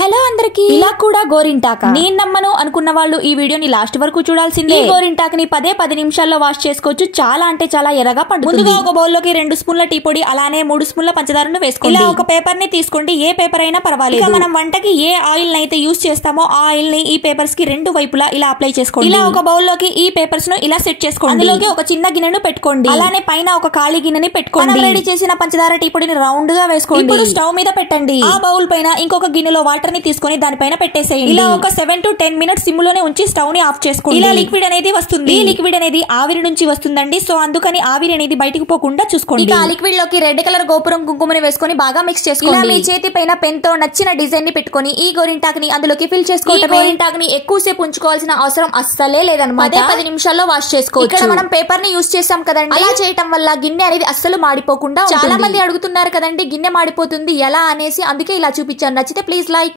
Hello అందరికి ఇలా కూడా గోరింటాక నేను నమ్మను అనుకున్న వాళ్ళు ఈ వీడియోని లాస్ట్ వరకు చూడాల్సిందే. ఈ గోరింటాకని 10 నిమిషాల్లో వాష్ చేసుకోవచ్చు. చాలా అంటే చాలా ఎర్రగా పండుతుంది. ముందుగా ఒక బౌల్ లోకి 2 స్పూన్ల టీ పొడి అలానే 3 స్పూన్ల పంచదారను వేసుకోండి. ఇలా ఒక పేపర్ ని తీసుకోండి. ఏ పేపర్ అయినా పర్వాలేదు. మనం వంటకి ఏ ఆయిల్ అయితే యూస్ చేస్తామో ఆ ఆయిల్ ని ఈ పేపర్స్ కి 2 వైపులా ఇలా అప్లై చేసుకోండి. ఇలా ఒక బౌల్ లోకి ఈ పేపర్స్ ను ఇలా సెట్ చేసుకోండి. అందులోకి ఒక చిన్న గిన్నెను పెట్టుకోండి. అలానే పైన ఒక ఖాళీ గిన్నెని పెట్టుకోండి. రెడీ చేసిన పంచదార టీ పొడిని రౌండ్ గా వేసుకోండి. ఇప్పుడు స్టవ్ మీద పెట్టండి. ఆ బౌల్ పైన ఇంకొక గిన్నెలో వాటర్ ని తీసుకొని దానిపైన పెట్టేసేయండి. ఇలా ఒక 7 to 10 minutes సిమ్ లోనే ఉంచి స్టవ్ ని ఆఫ్ చేసుకోండి. ఇలా లిక్విడ్ అనేది వస్తుంది. ఈ లిక్విడ్ అనేది ఆవిరి నుంచి వస్తుందండి. సో అందుకని ఆవిరి అనేది బయటకు పోకుండా చూసుకోండి. ఇక ఆ లిక్విడ్ లోకి రెడ్ కలర్ గోపురం కుంకుమని వేసుకొని బాగా మిక్స్ చేసుకోండి. ఇలా మీ చేతి పైన పెన్ తో నచ్చిన డిజైన్ ని పెట్టుకొని ఈ గోరింటాకుని అందులోకి ఫిల్ చేసుకోండి. గోరింటాకుని ఎక్కువసేపు ఉంచుకోవాల్సిన అవసరం అస్సలే లేదన్నమాట. 10 నిమిషాల్లో వాష్ చేసుకోవచ్చు. ఇక్కడ మనం పేపర్ ని యూస్ చేసాం కదండి. అలా చేయటం వల్ల గిన్నె అనేది అస్సలు మాడిపోకుండా. చాలా మంది అడుగుతున్నారు కదండి గిన్నె మాడిపోతుంది ఎలా అనేసి, అందుకే ఇలా చూపించాను. నచ్చితే ప్లీజ్ లైక్.